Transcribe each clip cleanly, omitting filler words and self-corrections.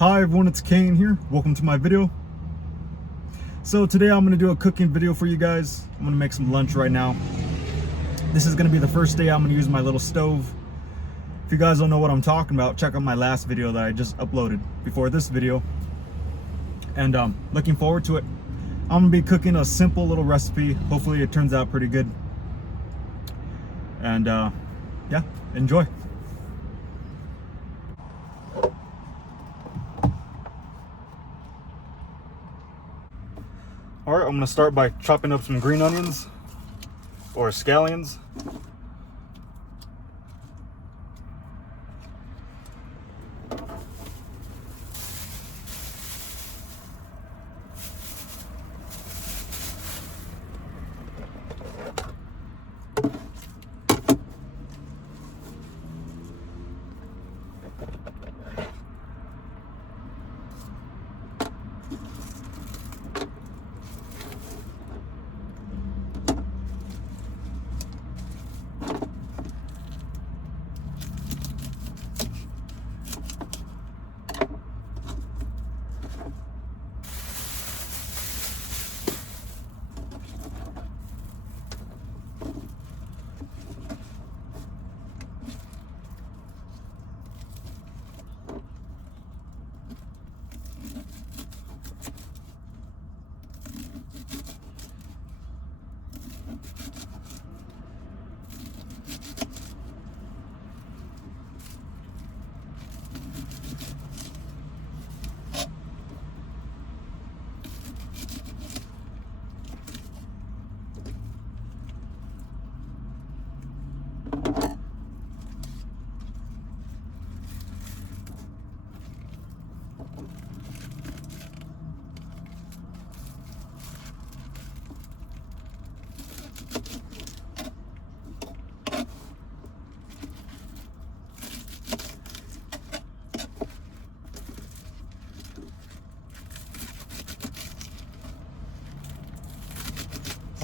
Hi everyone, it's Cain here. Welcome to my video. So today I'm going to do a cooking video for you guys. I'm going to make some lunch right now. This is going to be the first day I'm going to use my little stove. If you guys don't know what I'm talking about, check out my last video that I just uploaded before this video. And looking forward to it. I'm going to be cooking a simple little recipe. Hopefully it turns out pretty good. And yeah, enjoy. Alright, I'm going to start by chopping up some green onions or scallions.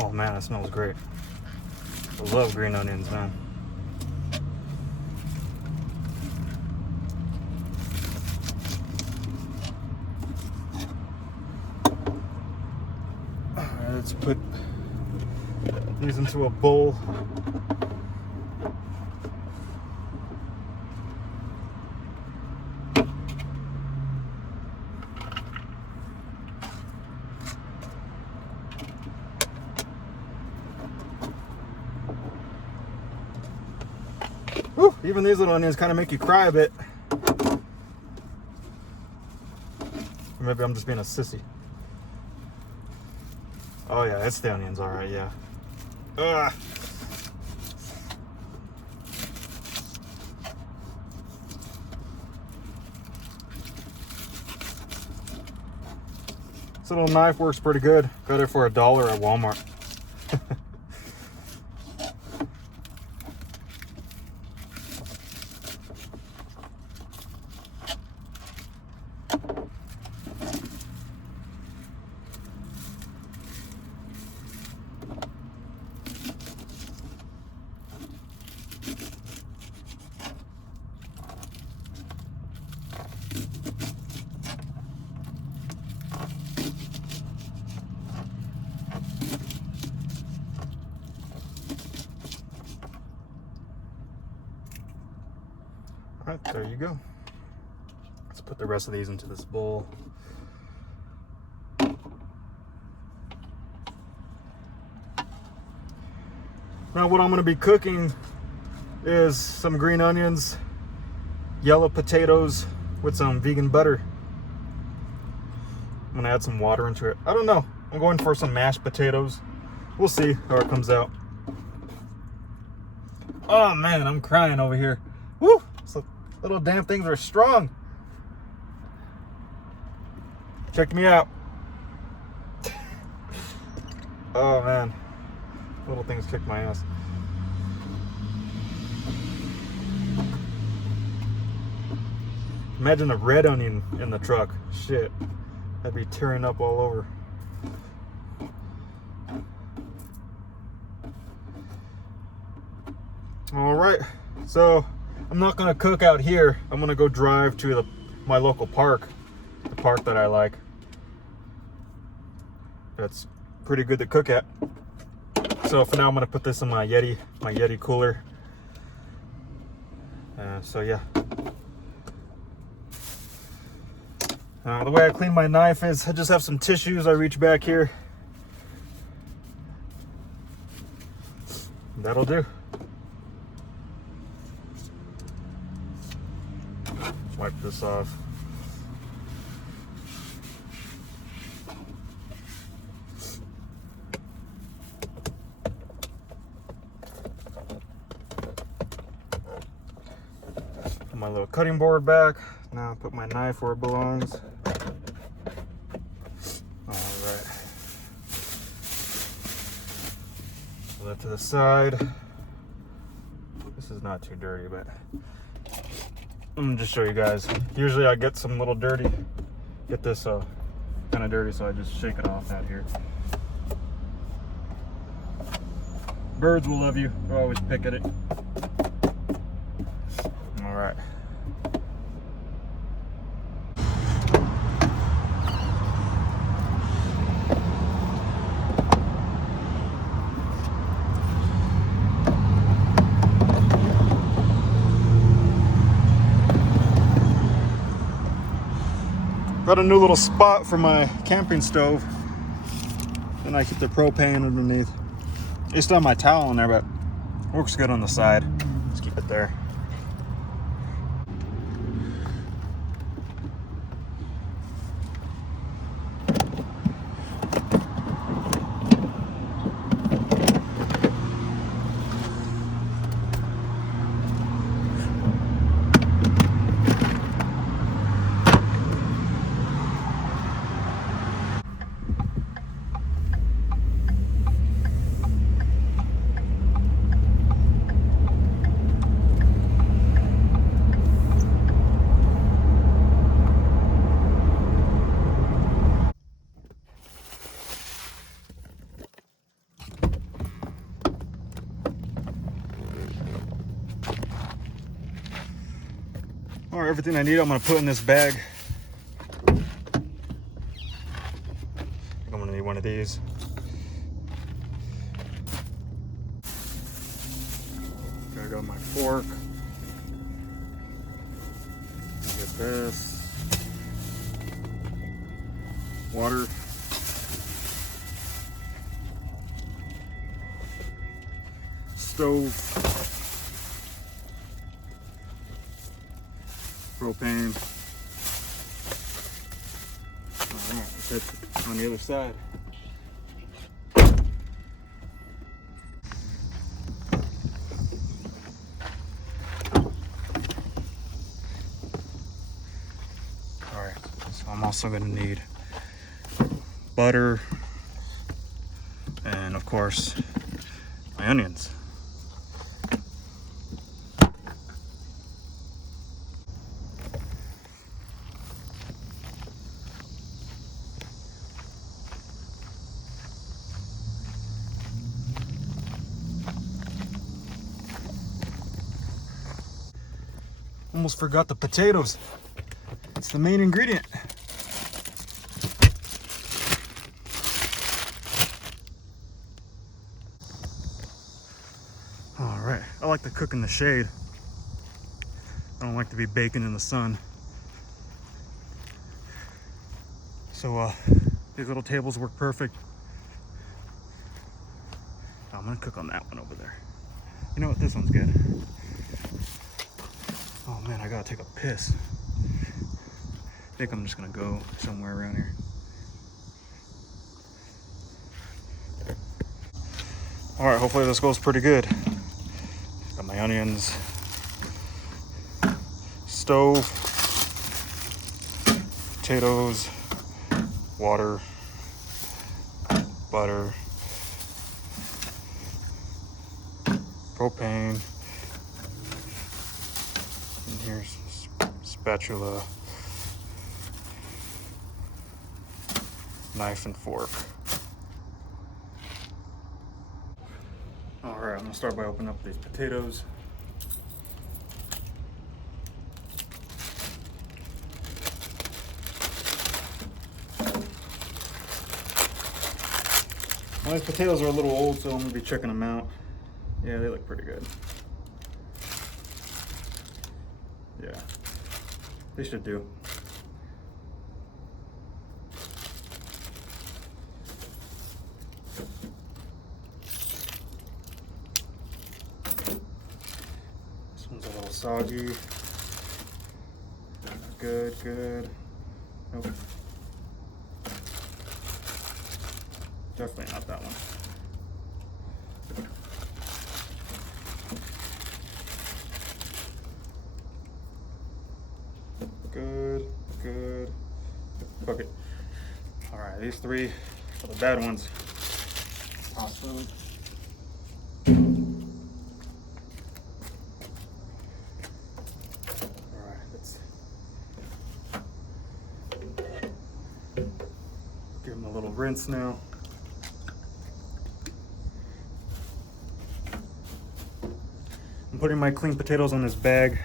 Oh man, that smells great. I love green onions, man. Alright, let's put these into a bowl. Whew, even these little onions kind of make you cry a bit. Or maybe I'm just being a sissy. Oh yeah, it's the onions, alright, yeah. Ugh. This little knife works pretty good. Got it for $1 at Walmart. Alright, there you go. Let's put the rest of these into this bowl. Now what I'm going to be cooking is some green onions, yellow potatoes with some vegan butter. I'm going to add some water into it. I don't know. I'm going for some mashed potatoes. We'll see how it comes out. Oh man, I'm crying over here. Woo! So little damn things are strong. Check me out. Oh man, little things kick my ass. Imagine a red onion in the truck. Shit, I'd be tearing up all over. All right, so I'm not gonna cook out here. I'm gonna go drive to my local park the part that I like. That's pretty good to cook at. So for now, I'm gonna put this in my Yeti cooler. So yeah. The way I clean my knife is I just have some tissues. I reach back here. That'll do. Wipe this off. Put my little cutting board back. Now put my knife where it belongs. Alright. Put that to the side. This is not too dirty, but I'm gonna just show you guys. Usually I get some little dirty. Get this kind of dirty, so I just shake it off out here. Birds will love you. They'll always pick at it. All right. Got a new little spot for my camping stove. And I keep the propane underneath. I used to have my towel in there, but it works good on the side. Just keep it there. All right, everything I need I'm gonna put in this bag. I think I'm gonna need one of these. Okay, I got my fork. Get this. Water. Stove. Propane. All right, let's hit on the other side. All right, so I'm also going to need butter and, of course, my onions. Almost forgot the potatoes. It's the main ingredient. All right, I like to cook in the shade. I don't like to be baking in the sun. So these little tables work perfect. I'm gonna cook on that one over there. You know what, this one's good. Oh man, I gotta take a piss. I think I'm just gonna go somewhere around here. All right, hopefully this goes pretty good. Got my onions, stove, potatoes, water, butter, propane. And here's spatula, knife and fork. All right, I'm gonna start by opening up these potatoes. Well, these potatoes are a little old, so I'm gonna be checking them out. Yeah, they look pretty good. Yeah, they should do. This one's a little soggy. Good, good. Nope. Definitely not that one. Good, good. Fuck it. All right, these three are the bad ones. Awesome. All right, let's give them a little rinse now. I'm putting my clean potatoes on this bag.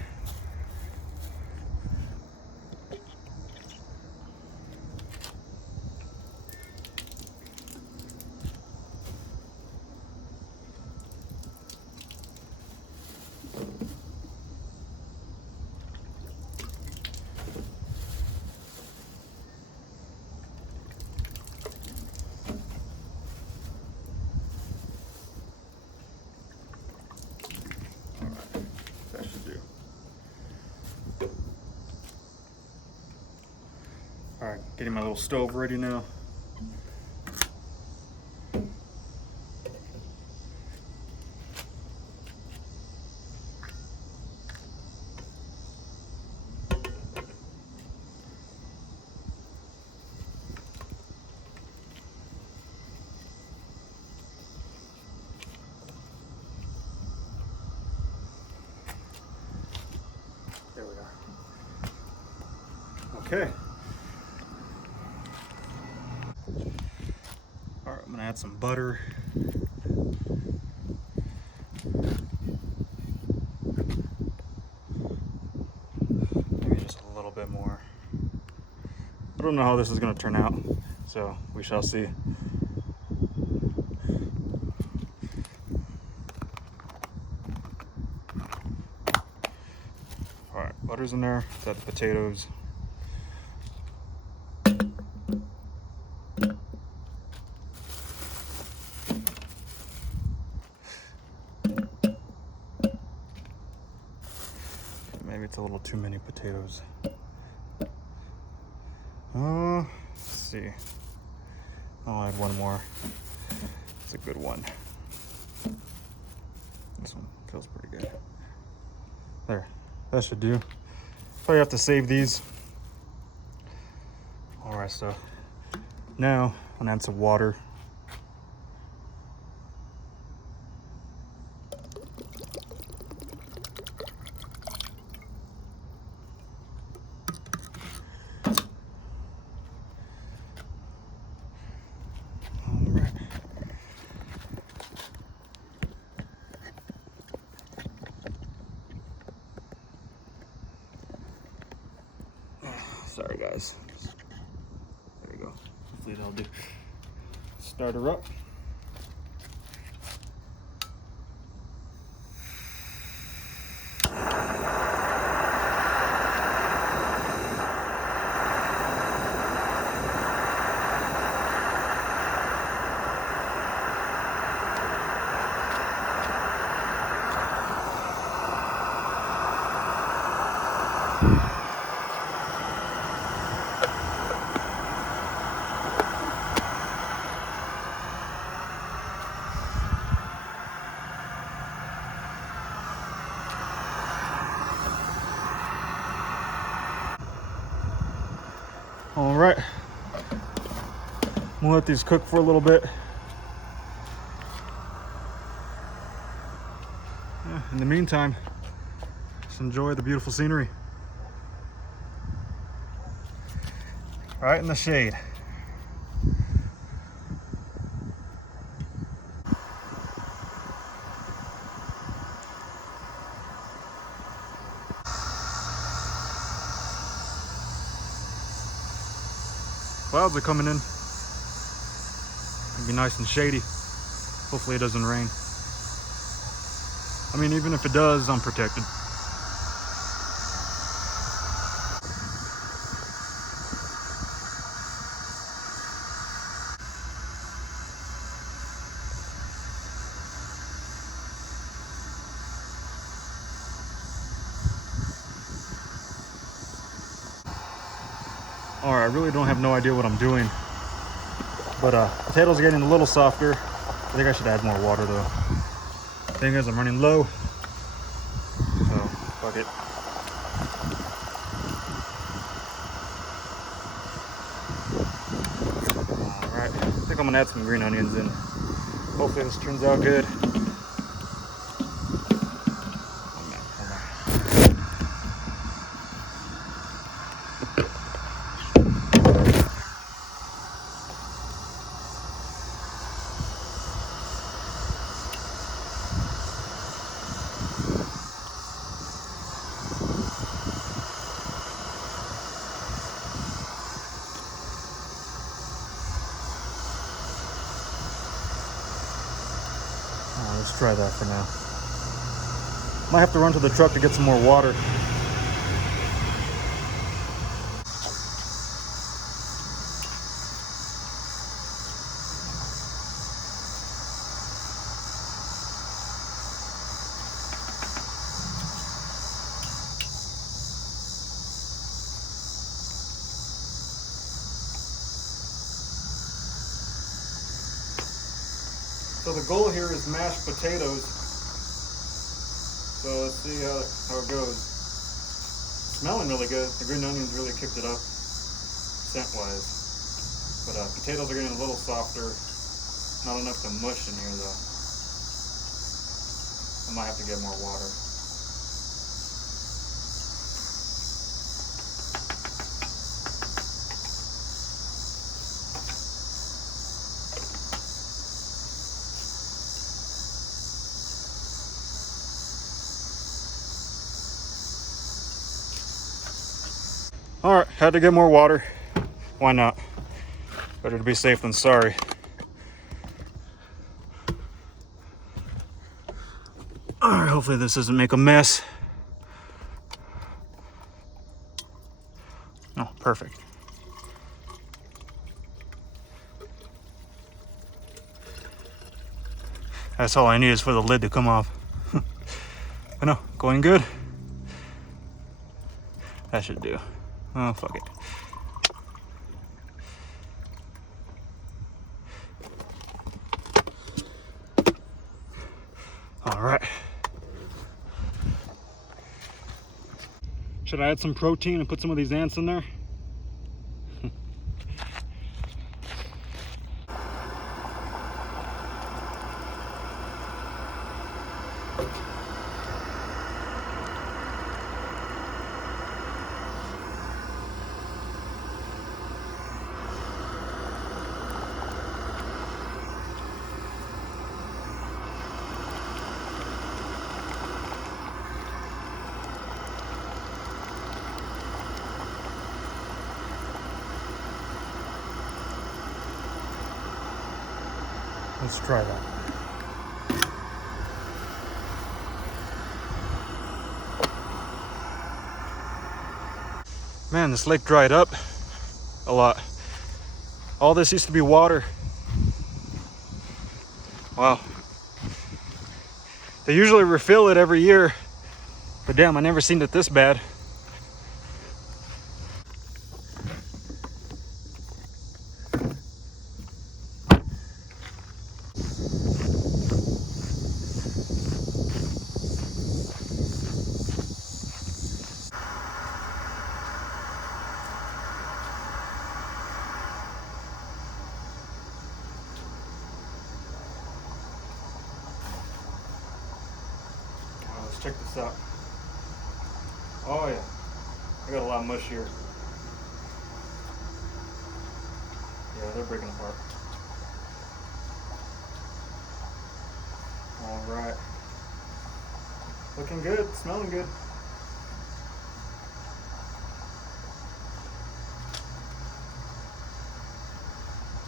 All right, getting my little stove ready now. There we are. Okay. All right, I'm gonna add some butter. Maybe just a little bit more. I don't know how this is gonna turn out, so we shall see. All right, butter's in there. Let's add the potatoes. Maybe it's a little too many potatoes. Let's see. I'll add one more. It's a good one. This one feels pretty good. There, that should do. Probably have to save these. All right, so now I'm gonna add some water. Sorry guys. There we go. Hopefully that'll do. Start her up. All right, we'll let these cook for a little bit. Yeah, in the meantime, just enjoy the beautiful scenery. Right in the shade. Clouds are coming in. It'll be nice and shady. Hopefully it doesn't rain. I mean, even if it does, I'm protected. All right, I really don't have no idea what I'm doing, but potatoes are getting a little softer. I think I should add more water though. Thing is, I'm running low, so fuck it. All right, I think I'm gonna add some green onions in. Hopefully this turns out good. Let's try that for now. Might have to run to the truck to get some more water. So the goal here is mashed potatoes. So let's see how it goes. It's smelling really good. The green onions really kicked it up scent-wise. But potatoes are getting a little softer. Not enough to mush in here though. I might have to get more water. All right, had to get more water. Why not? Better to be safe than sorry. All right, hopefully this doesn't make a mess. Oh, perfect. That's all I need is for the lid to come off. I know, going good. That should do. Oh, fuck it. All right. Should I add some protein and put some of these ants in there? Let's try that. Man, this lake dried up a lot. All this used to be water. Wow. They usually refill it every year, but damn, I never seen it this bad. Let's check this out. Oh yeah, I got a lot of mush here. Yeah, they're breaking apart. All right. Looking good, smelling good.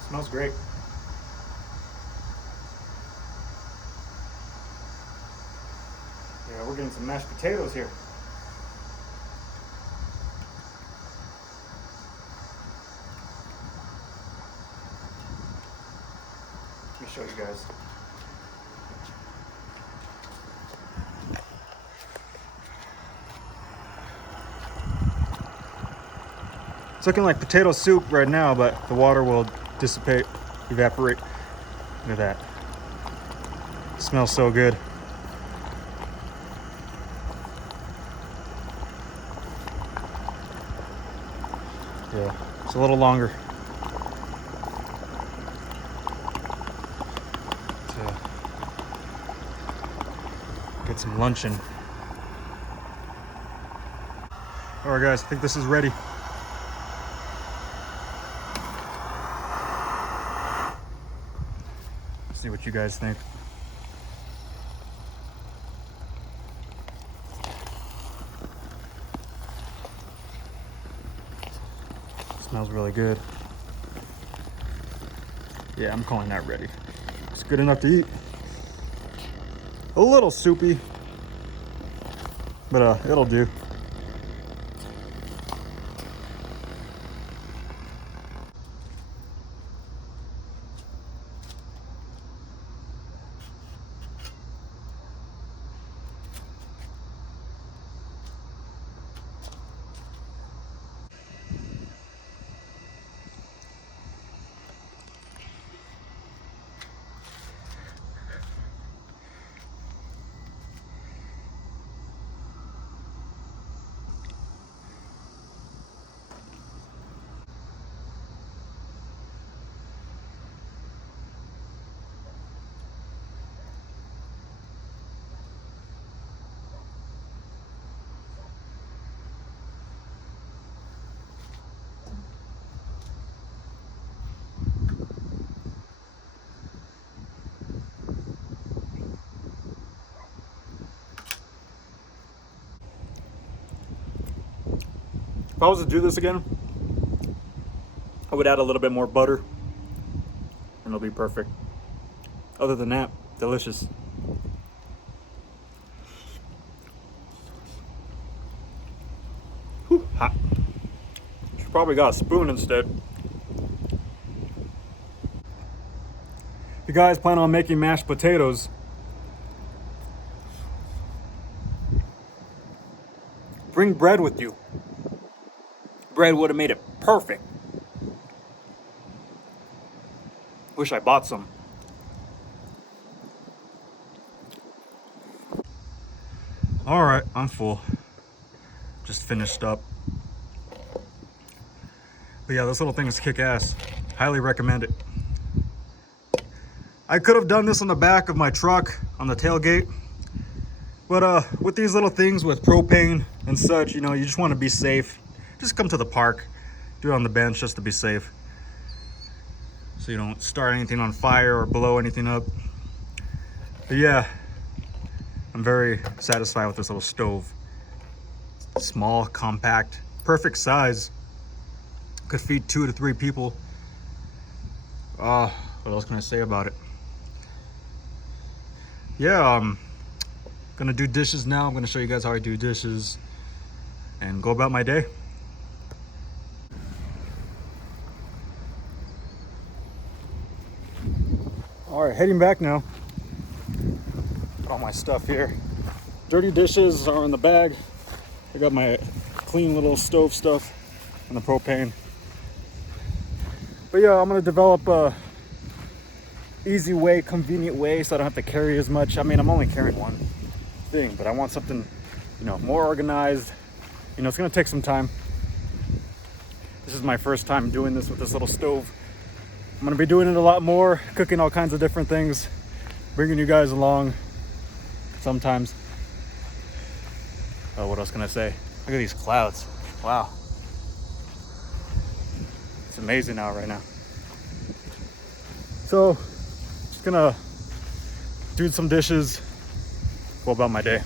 Smells great. some mashed potatoes here. Let me show you guys. It's looking like potato soup right now, but the water will dissipate, evaporate. Look at that. It smells so good. Yeah, it's a little longer. Get some luncheon. All right, guys, I think this is ready. See what you guys think. Smells really good. Yeah, I'm calling that ready. It's good enough to eat. A little soupy, but it'll do. If I was to do this again, I would add a little bit more butter and it'll be perfect. Other than that, delicious. Whew, hot. Should probably got a spoon instead. If you guys plan on making mashed potatoes, bring bread with you. Bread would have made it perfect. Wish I bought some. All right, I'm full. Just finished up. But yeah, this little thing is kick-ass. Highly recommend it. I could have done this on the back of my truck, on the tailgate. But with these little things with propane and such, you know, you just want to be safe. Just come to the park, do it on the bench just to be safe. So you don't start anything on fire or blow anything up. But yeah, I'm very satisfied with this little stove. Small, compact, perfect size. Could feed 2 to 3 people. What else can I say about it? Yeah, I'm gonna do dishes now. I'm gonna show you guys how I do dishes and go about my day. All right, heading back now. Got all my stuff here. Dirty dishes are in the bag. I got my clean little stove stuff and the propane. But yeah, I'm gonna develop a easy way, convenient way, so I don't have to carry as much. I mean, I'm only carrying one thing, but I want something, you know, more organized. You know, it's gonna take some time. This is my first time doing this with this little stove. I'm gonna be doing it a lot more, cooking all kinds of different things, bringing you guys along sometimes. Oh, what else can I say? Look at these clouds. Wow. It's amazing out right now. So, just gonna do some dishes, go about my day.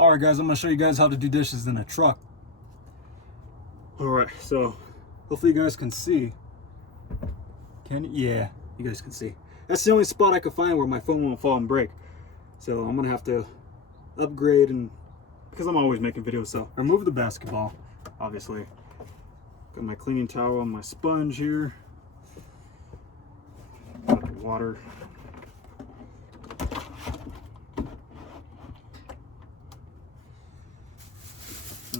Alright guys, I'm going to show you guys how to do dishes in a truck. Alright, so hopefully you guys can see. Yeah, you guys can see. That's the only spot I could find where my phone won't fall and break. So I'm going to have to upgrade, and because I'm always making videos, so remove the basketball, obviously. Got my cleaning towel and my sponge here. Got the water.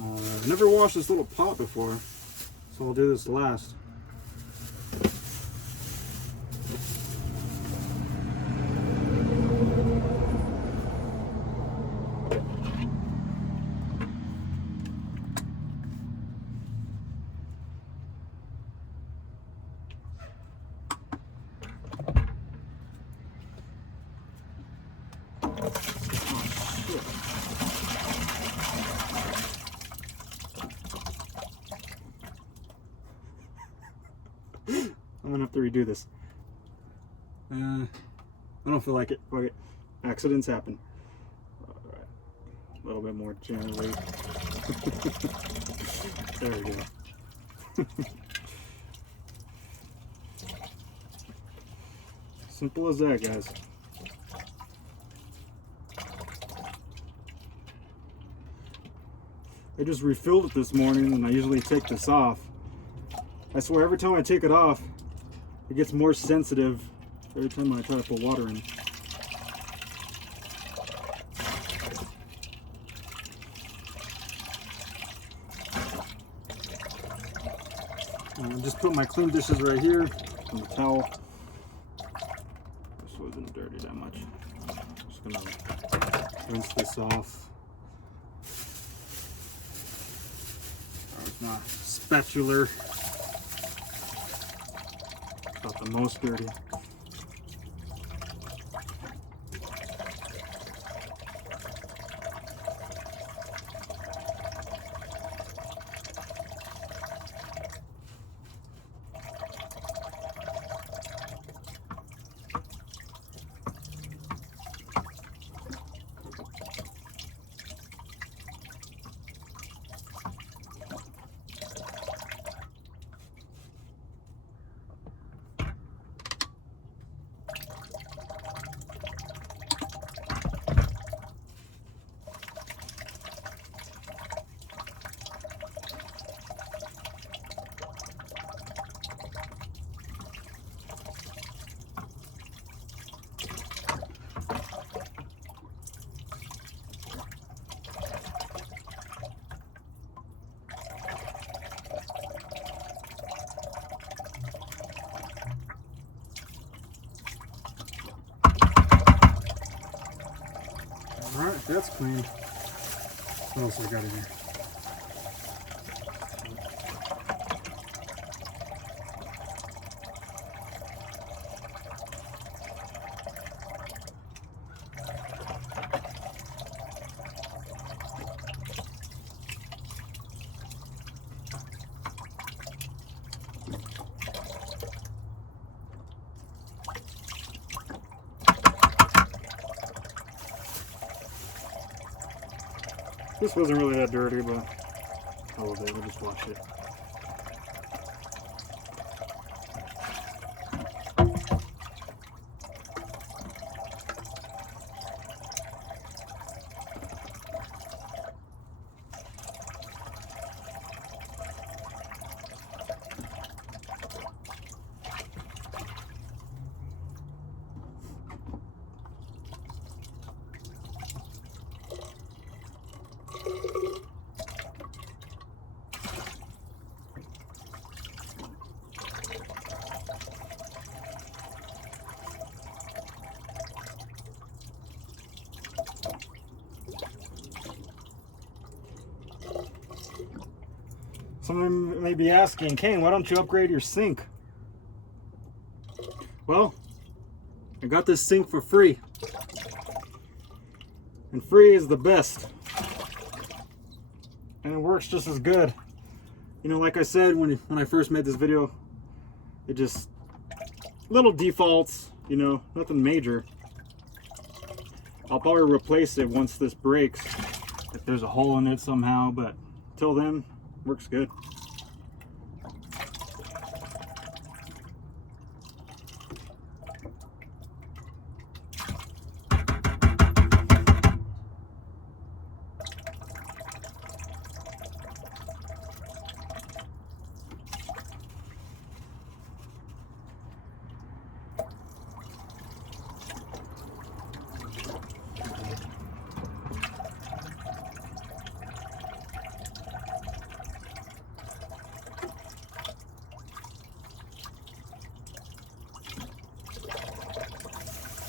I've never washed this little pot before, so I'll do this last. I'm gonna have to redo this. I don't feel like it. Okay. Accidents happen. Alright. A little bit more gently. There we go. Simple as that, guys. I just refilled it this morning, and I usually take this off. I swear every time I take it off, it gets more sensitive every time I try to put water in. And just put my clean dishes right here on the towel. This wasn't dirty that much. Just gonna rinse this off. There's my spatula. About the most dirty. Alright, that's clean. What else I got in here? This wasn't really that dirty, but a little bit. We'll just wash it. Someone may be asking, Cain, why don't you upgrade your sink? Well, I got this sink for free. And free is the best. And it works just as good. You know, like I said when I first made this video, it just, little defaults, you know, nothing major. I'll probably replace it once this breaks. if there's a hole in it somehow, but till then, works good.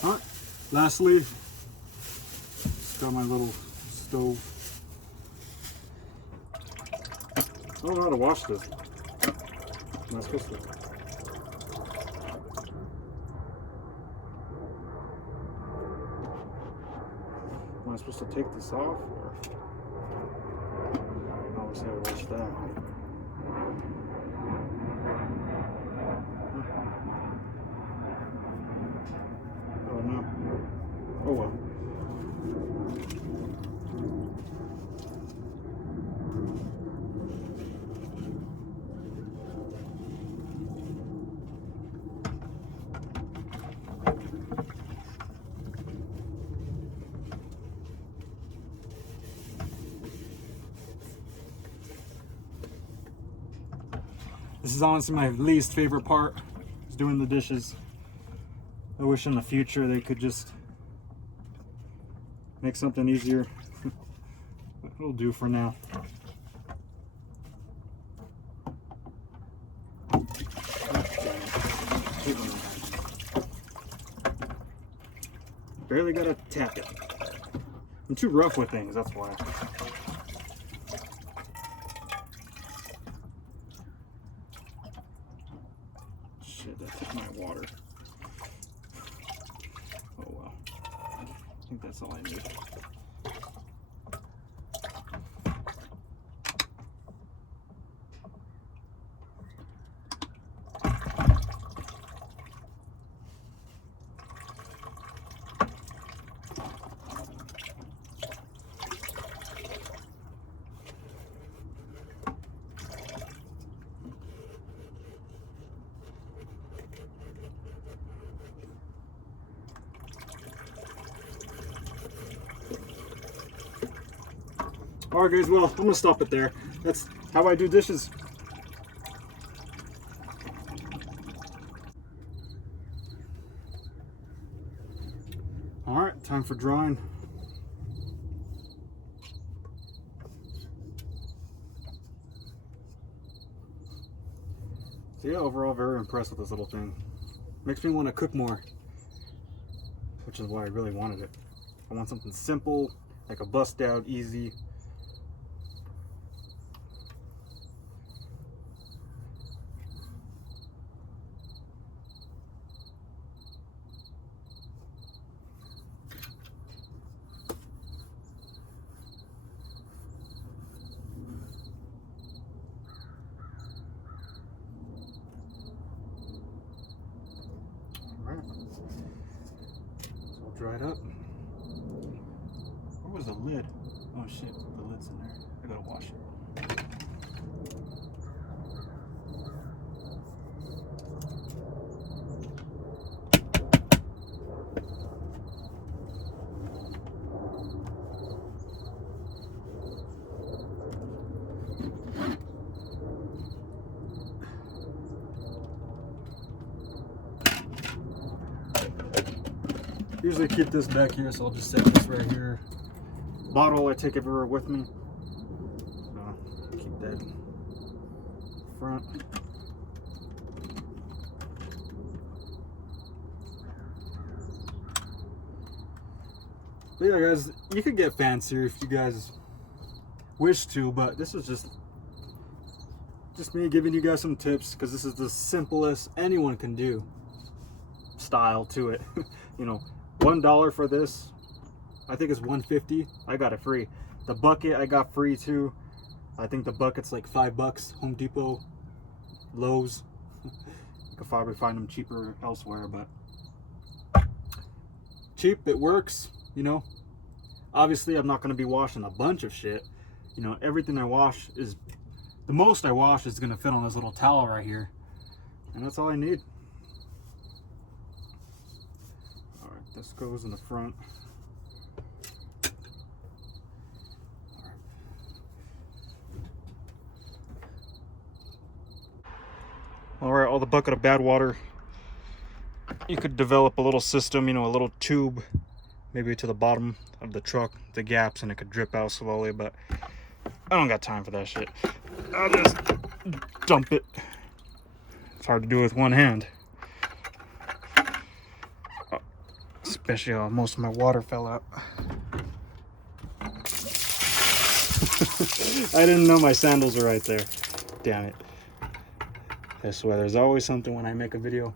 All right, lastly, just got my little stove. I don't know how to wash this. Am I supposed to? Am I supposed to take this off? Or obviously I wash that. Oh no. Oh well. This is honestly my least favorite part, is doing the dishes. I wish in the future they could just make something easier. It'll do for now. Barely gotta tap it. I'm too rough with things, that's why. Shit, that took my water. Oh well. I think that's all I need. Alright guys, well, I'm gonna stop it there. That's how I do dishes. Alright, time for drying. So yeah, overall very impressed with this little thing. Makes me want to cook more, which is why I really wanted it. I want something simple, like a bust out, easy. So I'll dry it up. Where was the lid? Oh shit, the lid's in there. I gotta wash it. Usually keep this back here, so I'll just set this right here. Bottle I take everywhere with me. So keep that front. But yeah guys, you could get fancier if you guys wish to, but this is just me giving you guys some tips, because this is the simplest anyone can do style to it. You know, $1 for this, I think it's $1.50. I got it free. The bucket I got free too. I think the bucket's like $5. Home Depot, Lowe's. You could probably find them cheaper elsewhere, but cheap, it works, you know. Obviously, I'm not going to be washing a bunch of shit. You know, everything I wash is, the most I wash is going to fit on this little towel right here. And that's all I need. All right, this goes in the front. All right, all the bucket of bad water. You could develop a little system, you know, a little tube, maybe to the bottom of the truck, the gaps, and it could drip out slowly, but I don't got time for that shit. I'll just dump it. It's hard to do with one hand. Especially how most of my water fell out. I didn't know my sandals were right there. Damn it. I swear, there's always something when I make a video.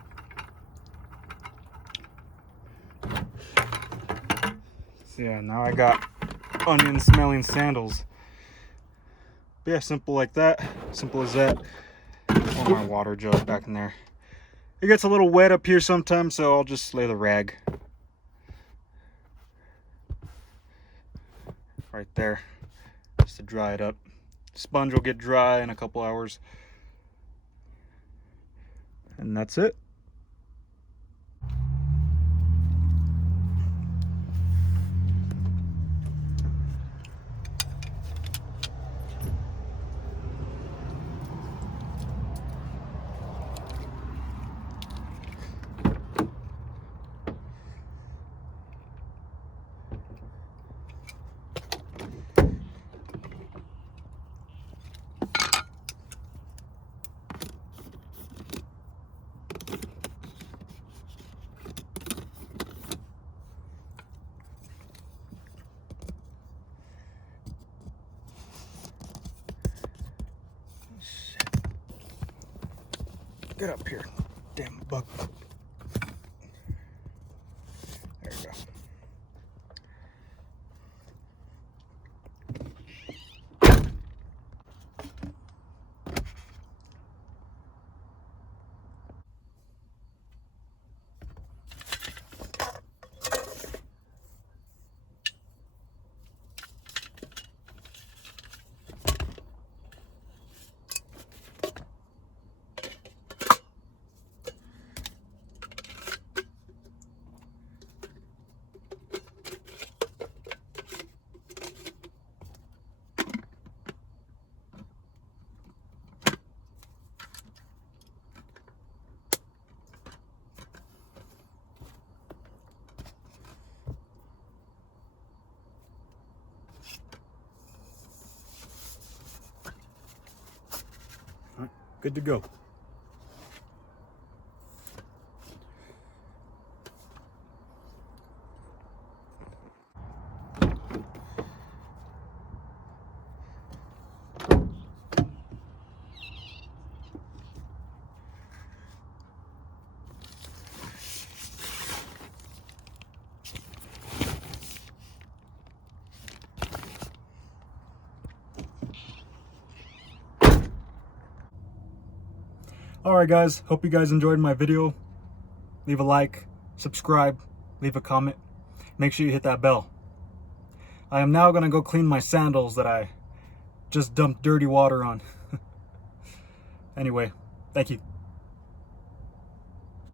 So yeah, now I got onion smelling sandals. But yeah, simple like that. Simple as that. Pour my water jug back in there. It gets a little wet up here sometimes, so I'll just lay the rag right there just to dry it up. Sponge will get dry in a couple hours. And that's it. Get up here, damn bug. There you go. Good to go. Alright guys, hope you guys enjoyed my video. Leave a like, subscribe, leave a comment. Make sure you hit that bell. I am now going to go clean my sandals that I just dumped dirty water on. Anyway, thank you.